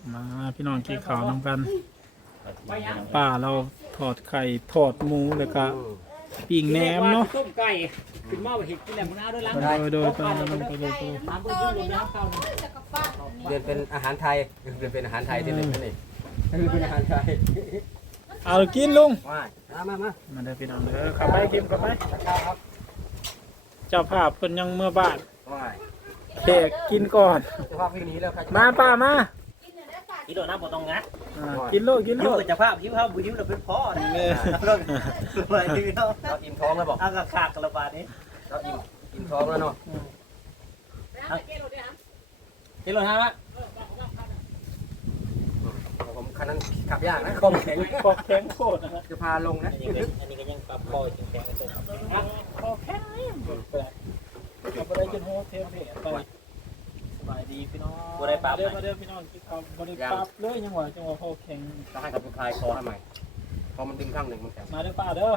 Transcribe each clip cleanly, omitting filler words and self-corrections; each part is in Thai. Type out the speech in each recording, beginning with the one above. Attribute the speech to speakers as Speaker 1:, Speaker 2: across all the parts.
Speaker 1: มาพี่น้องกินข้าวน้ำกันป้าเราทอดไข่ทอดหมูแล้วก็ปิ้งแหนมเนาะ
Speaker 2: ต้มไก่ขึ้นมาเห็ดกินแหลมน้าด้วยล้าง
Speaker 1: โดยไปแล้วไปเลย
Speaker 2: น้ำเพื่อนลงน้ำเข้า
Speaker 3: เรียนเป็นอาหารไทยเรียนเป็นอาหารไทยที่หนึ่งนั่นเองเป็นอาหารไทย
Speaker 1: เอากินลุง
Speaker 3: มา
Speaker 1: มาได้พี่น้องเด้อขับไปกินขับไปเจ้าภาพเพิ่นยังเมื่อบ้านแขกกินก่อน
Speaker 3: จะพาวิ่งหนีแล้ว
Speaker 1: มาป้ามา
Speaker 2: กินโดนน้ำบ่ต้องงัด
Speaker 1: กินโลดกินโล
Speaker 2: ยิ้ว
Speaker 1: ด
Speaker 2: จะภาพยิ้วบุยิ้วเราเป็นพ่อนี่เลยดีเนาะ
Speaker 3: เราอิ่มท้องแล้วบอก
Speaker 2: เอากระขากกระบาดนี้
Speaker 3: เราอิ่มท้องแล้วเนาะ
Speaker 2: กินโดนน้ำละ
Speaker 3: ผมคันนั้นขับยากนะคอมแข็ง
Speaker 1: คอแข็งโคตรนะ
Speaker 3: จะพาลงนะ
Speaker 2: อันนี้ก็ยังปรับคอแข็งๆเลย
Speaker 1: คอแข็งแปลกเอาไปได้จนโฮเทลเพไปสบายดีพี่น้องมาเด้อพี่น้องกินข้าวบริปรับเลยยังหวะจังหวะคอแข็ง
Speaker 3: ต้องให้กับลูกชายคอให้ใหม่พอมันดึงข้างหนึ่งมันแข็ง
Speaker 1: มาเด้อป้าเด้อ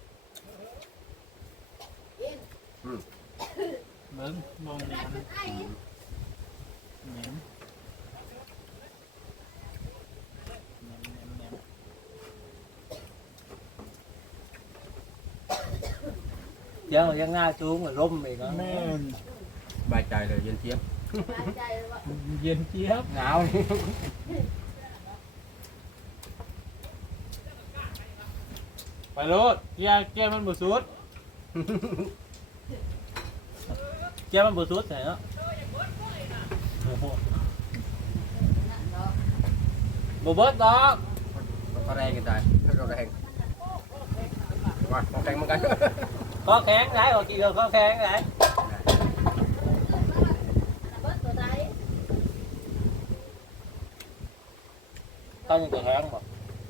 Speaker 1: เบิ้งมองแหนมแหนม
Speaker 2: ยังหน้าจูงเหมือนล่มเลยเนาะ
Speaker 1: แม่น
Speaker 3: สบายใจเลยเย็นเทียบ
Speaker 1: เย็นเจี๊ยบ
Speaker 3: หนาว
Speaker 1: ไปโลดเกียร์มันบุสุด
Speaker 2: เจ้ามันบุสุดเนาะบุเบิร์ดดอก
Speaker 3: ก็แรงกันตายก็แรงว่าคอแข็งเหมือนกัน
Speaker 2: có kháng đấy rồi chị có kháng đấy tao như cái kháng mà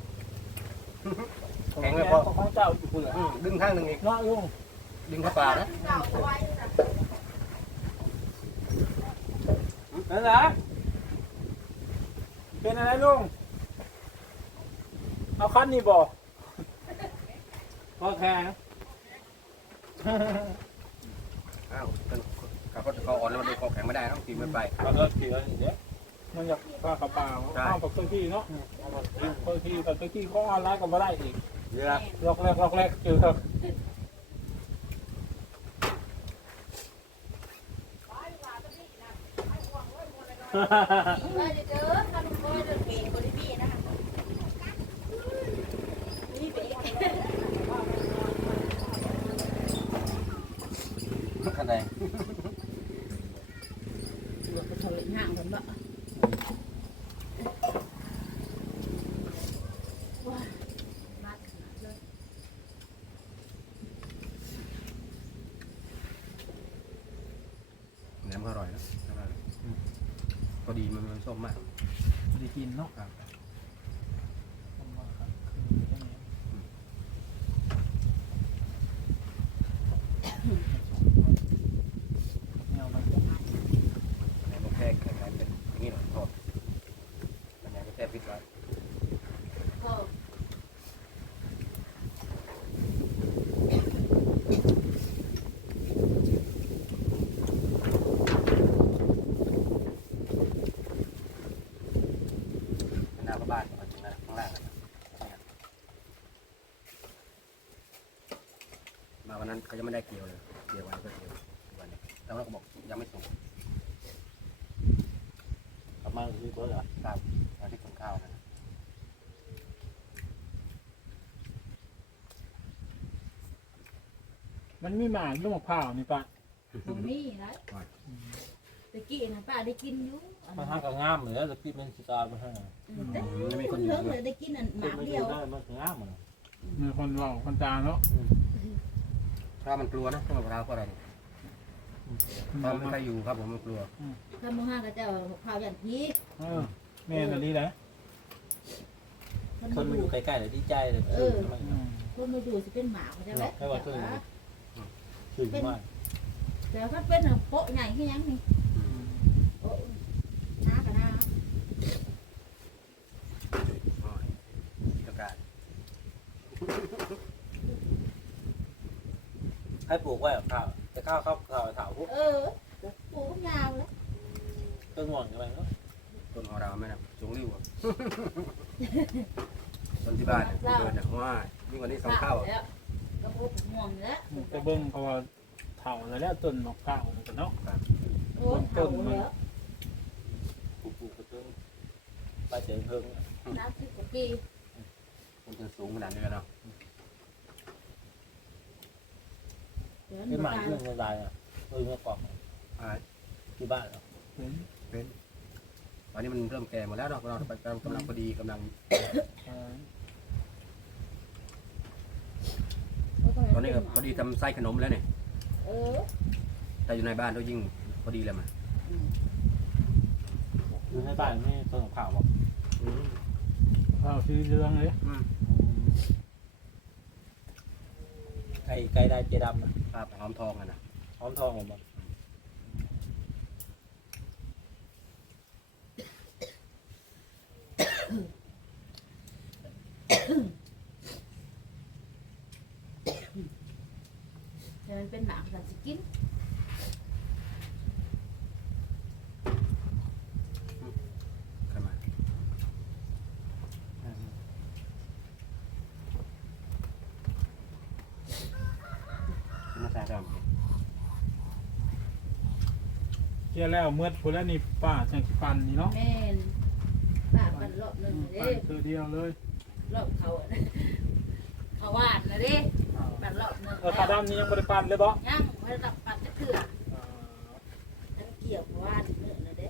Speaker 3: แข็งไม่พอ
Speaker 1: ของเจ้าอยู่คุณเหรอ
Speaker 3: ดึงข้างหนึ่งอีก
Speaker 1: เนาะลุง
Speaker 3: ดึงเข้าป่านะ
Speaker 1: นั่นแหละเป็นอะไรลุงเอาคันนี้บอก
Speaker 2: có kháng
Speaker 3: อ้าวขับรถคออ่อนแล้วมันดูคอแข็งไม่ได้ต้องตีมันไป
Speaker 2: mà nó thì nó gì đấy
Speaker 1: มันอยากปลากระเป๋าเอาปักเครื่องที่เนาะเครื่องที่กับเครื่องที่ของออนไลน์ก็ไม่ได้อีก
Speaker 3: เยอะ
Speaker 1: ล็อกแรกเจอครับ
Speaker 3: ขนาดไหน แหนมอร่อยนะพอดีมันส้มมาก
Speaker 1: ได้กินเนาะครับ
Speaker 3: แหนมมันแค่คล้ายๆเป็นอย่างนี้หน่อยทอดมันยังแค่ปิดไว้หน้าบ้านมาถึงข้างล่างมาวันนั้นเขายังไม่ได้เกี่ยวเลยเกี่ยวไว้ก็เกี่ยววันนี้แต่เราก็บอกยังไม่ส่ง
Speaker 2: cảm ơn quý cô rồi
Speaker 3: ครับเราที่ขนข้าวนะ
Speaker 1: มันมีหมากลูกมะพร้าวนี่ปะ
Speaker 4: นี่นะตะกี้นะป้าได้กินอยู่
Speaker 2: mà hai cái ngam nữa là khi mình chỉ ta mà ha
Speaker 4: แต่คนเลิกเลยได้กินหมาก
Speaker 2: mình
Speaker 4: เดียว
Speaker 2: đây mà ngam mà
Speaker 1: มีคนเว่าคนตาเนาะ
Speaker 3: ถ้ามันกลัวนะถ้ามะพร้าวก็อะไรตอนไม่ใครอยู่ครับผมมันกลัว
Speaker 4: ข้าวหมูห้าก็จะข้าวอย่างพี
Speaker 1: แม่ตอนนี้แหละ
Speaker 2: คนมาอยู่ใกล้ๆเลยดีใจเลย
Speaker 4: คนมาดูสิเป็นหมาเขาจะแหละ
Speaker 2: ให้ว่าคือคือมาก
Speaker 4: แต่ถ้าเป็นโป๊ะใหญ่แค่ยังนี่โป๊ะน้ากับน้า
Speaker 3: ประกาศ
Speaker 2: ให้ปลูกไว้ข้าวแต่ข้าวถาวพวก
Speaker 4: ปูยาวแล้ว
Speaker 2: ต้นหม่อนอะไรเนาะ
Speaker 3: ต้นของเราไม่นะสูงริ้วต้นที่บ้านเดินเนี่ยว่ายิ่งกว่านี้สองเท่า
Speaker 4: แล้วก็พบม่วงแล้ว
Speaker 1: ไปเบิ่งเพราะว่าเฒ่าแล้วต้นมะพร้าวกันเนาะ
Speaker 4: โอ้ต้นแล้ว
Speaker 2: ปลูกกระตุ้นไปเสียงเพิ่ง
Speaker 4: 30กว่าปี
Speaker 3: มันจะสูงขนาดนี้เนาะ
Speaker 2: เป็นหมันเรื่องอะไรอ่ะเมื่อกล่องที่บ้านเรา
Speaker 3: เป็นตอนนี้มันเริ่มแก่หมดแล้วเนาะเรากำลังพอดีกำลังตอนนี้ก็พอดีทำไส้ขนมแล้วเนี่ย
Speaker 4: เออ
Speaker 3: แต่อยู่ในบ้านก็ยิ่งพอดีเลยมัน
Speaker 2: อยู่ในบ้านไม่ต้นของข่าวบอก
Speaker 1: ข้าวสีเหลืองเลย
Speaker 2: ไก่ได้เจดำนะ
Speaker 3: ครับหอมทองกันนะ
Speaker 2: หอมทองผมบอก
Speaker 4: แต่มันเป็นหมากสันสิกิน
Speaker 3: ขึ้นมาขึ้นมาแซ่บ
Speaker 1: เกี่ยแล้วเมื่อพุ่นแล้วนี่ป้าจังสิปันนี่เนาะ
Speaker 4: แม่นป้ากันรอบนึง
Speaker 1: ปั
Speaker 4: เด้
Speaker 1: นคือเดียวเลย
Speaker 4: รอบเขาเขาวาดนะเด้ปันรอบนึง
Speaker 1: ขาดำนี่ยังบ่ได้ปันเลยบ่
Speaker 4: ยังไม่ได้ปันจะเถื่อทั้งเกี่ยววาดเนื้อนะเด้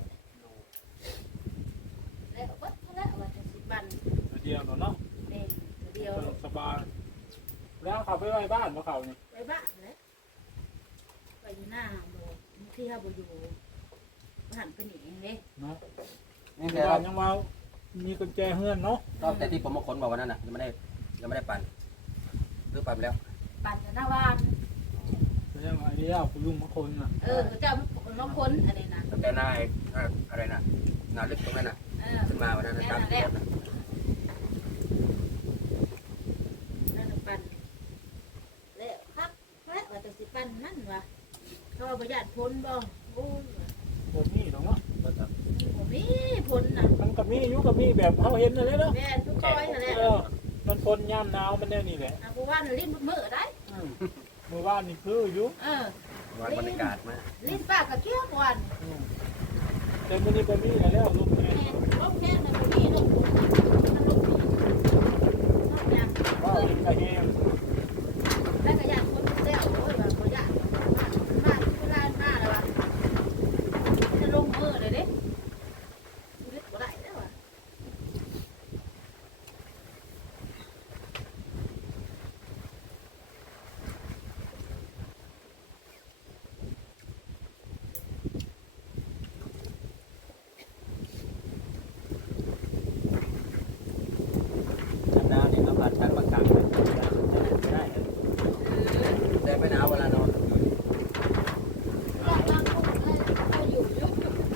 Speaker 4: แล้ววัดแล้วว่าจะสิปัน
Speaker 1: คือเดียวเนาะ
Speaker 4: แม่นเดียว
Speaker 1: สบายแล้วเขาไปไว้บ้านบ่เขานี่
Speaker 4: ไปบ้านแล้วไปอยู่หน้าบ่ที่เฮาบ่อยู่หันไปหนีเด้
Speaker 1: เนาะ
Speaker 3: นี่
Speaker 1: แต่
Speaker 3: แต่
Speaker 1: เรายังว่ามีกุญแจเฮือนเนาะ
Speaker 3: รอบแต่ที่ผมมาค้นบอกวันนั้นน่ะยังไม่ได้ปั่นหรือปั่นไปแล้ว
Speaker 4: ปันหน้าบ้าน
Speaker 1: แสดงว่าไอ้เดียวคุณลุงบางคนน่ะ
Speaker 4: เขาจะมาค้นอันนี้นะ
Speaker 3: ตั้งแต่หน้าอะไรนะหน้าลึกตรงนั้นน่ะขึ้นมาวันนั้นตามที่รถน่ะ
Speaker 4: นั่นปันแล้วครับแล้วว่าจะสิปันนั่นวะเขาว่าประหยัดพ้นบ่โอ้ย
Speaker 1: ผมนี่เนาะ
Speaker 4: ผมมีพ้นน่ะ
Speaker 1: มันก็มีอยู่ก็มีแบบเขาเห็นนั่นแหละเนาะ
Speaker 4: แม่ทุกก้อยนั่นแหละ
Speaker 1: มันพ้นยามหนาวมันแน่นี่แหละ
Speaker 4: เพราะว่าลิ้นมือได้
Speaker 1: เมื่อวานนี่คืออยู่
Speaker 3: วันบรรยากาศมา
Speaker 4: ลิ้นป้าก็เคี้ยววัน
Speaker 1: แต่มื้อนี้บ่มีแล้วลูกแม่
Speaker 4: แม่ลูกแม่น่ะบ่มีลูกลูกอยาก
Speaker 1: ว่าไอ้แฮม
Speaker 4: แล้วก็อยากคนเดียวโอ้ยว่าบ่อยากบ้านที่ร้านมาแล้วว่าจะลงมือเลยเด้ชีวิตบ่ได้แล้วว่ะ
Speaker 2: น้ำน้ำเนี่ยน้ำผัดชั้นประกาศไม่ได้
Speaker 3: แต่ไม่หนาวเวลานอน
Speaker 4: เราอยู่ยุค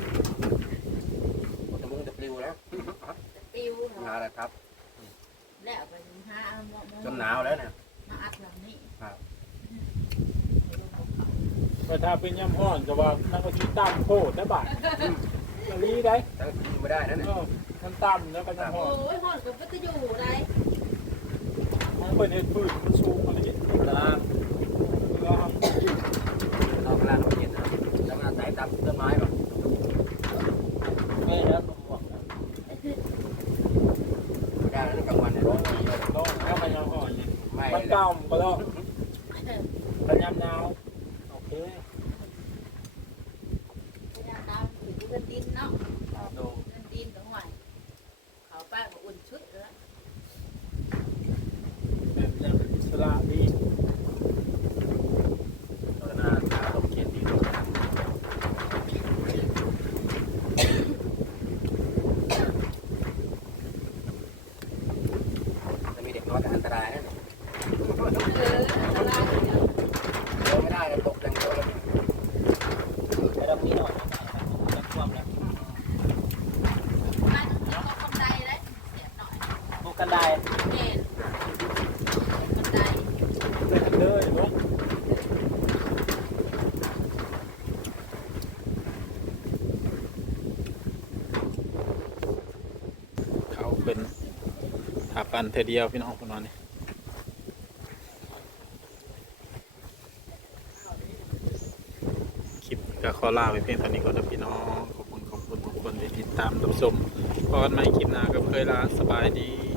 Speaker 3: แต่มึงจะปลิวแล้ว
Speaker 4: ปิว
Speaker 3: หาอะไรครับ
Speaker 4: แล้วไปหา
Speaker 3: จนหนาวแล้วเนี่ย
Speaker 4: มาอัดหลังนี้
Speaker 1: แต่ถ้าเป็นยามร้อนก็ว่านั่นก็สิตามโคตรได้บาดลีได้
Speaker 3: ตั้งกินไม่ได้นะเนี่ย
Speaker 1: มันต่ำแล้วก็ยามร้
Speaker 4: โอ้
Speaker 1: อน
Speaker 4: ยหอนกับก็จะอยู่ไร
Speaker 1: มันเป็นเฮ็ดพืชมันสูงอะไรอย่างเงี้ย
Speaker 2: แล้ว
Speaker 3: เราเวลาเราเย็นนะแล้วเวลาสายตามต้นไม้แบบ
Speaker 2: ไม่แล้วผมบอกนะ
Speaker 3: ไม่ได้แล้วกลางวันเนี่ยร้อนดีเลย
Speaker 1: ต้องแล้วมันยังอ่อนนี่
Speaker 3: ไม่
Speaker 1: มัน
Speaker 3: เลย
Speaker 1: ต่ำก็ต้องแต่ยามหนาวโอเค
Speaker 4: ดาวอยู่เงินดินเนาะ
Speaker 1: ดู
Speaker 4: เงินดินกับหวยเขาป้าก็อุ่นชุดแล้ว
Speaker 1: แบบยังเป็นอิสระดี
Speaker 3: ตอนนั้นหาลมเย็นดีจะมีเด็กน้อยแต่อันตรายนะเนี่ย
Speaker 4: ตลาด
Speaker 3: เดินไม่ได้เลยตกอย่างเดียวเลย
Speaker 2: แต่เราพี่หน่อยจะท่วมแล้ว
Speaker 4: บ้านที่ก็คนใดเลยเสียหน่อย
Speaker 2: พวกกันได้
Speaker 4: เด่นคนใด
Speaker 1: เป็นเลยเนาะพิ่นถาปั่นเท่อเดียวพี่น้องคนนั้นนี่คลิปก็ขอลาไปเพียงเท่านี้ก่อนนะพี่น้องขอบคุณทุกคนที่ติดตามรับชมพบกันใหม่คลิปหน้าก็เคยลาสบายดี